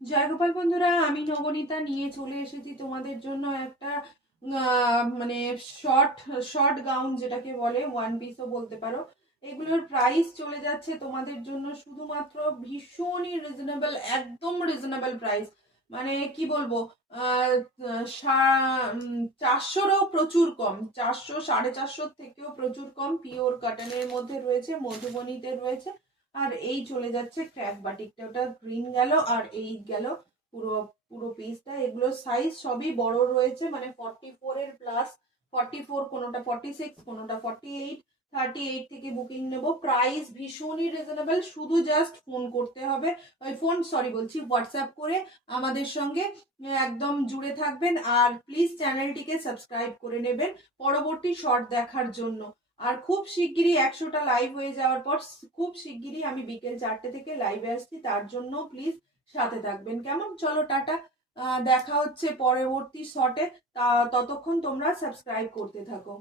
জয় গোপাল বন্ধুরা, আমি নবনীতা নিয়ে চলে এসেছি তোমাদের জন্য একটা মানে শর্ট শর্ট গাউন, যেটাকে বলে ওয়ান পিসও বলতে পারো। এগুলোর প্রাইস চলে যাচ্ছে তোমাদের জন্য শুধুমাত্র ভীষণই রিজনেবল, একদম রিজনেবল প্রাইস। মানে কি বলবো, 400রও প্রচুর কম, 400 450 থেকেও প্রচুর কম। পিওর কটনের মধ্যে রয়েছে, মধুবনীতে রয়েছে। আর এই চলে যাচ্ছে ক্র্যাপ বাটিকটা, ওটা গ্রিন গেল আর এই গেল পুরো পুরো পিসটা। এগুলো সাইজ সবই বড় রয়েছে, মানে 44 এর প্লাস, 44, কোনোটা 46, কোনোটা 48, 38 থেকে বুকিং নেব। প্রাইস ভীষণই রিজনেবল, শুধু জাস্ট ফোন করতে হবে, ওই ফোন সরি বলছি, হোয়াটসঅ্যাপ করে আমাদের সঙ্গে একদম জুড়ে থাকবেন। আর প্লিজ চ্যানেলটিকে সাবস্ক্রাইব করে নেবেন পরবর্তী শর্ট দেখার জন্য। আর খুব শিগগিরই 100টা লাইভ হয়ে যাওয়ার পর খুব শিগগিরই আমি বিকেল 4টে থেকে লাইভে আসছি, তার জন্য প্লিজ সাথে থাকবেন। কেমন, চলো টাটা। দেখা হচ্ছে পরবর্তী শর্টে। ততক্ষণ তোমরা সাবস্ক্রাইব করতে থাকো।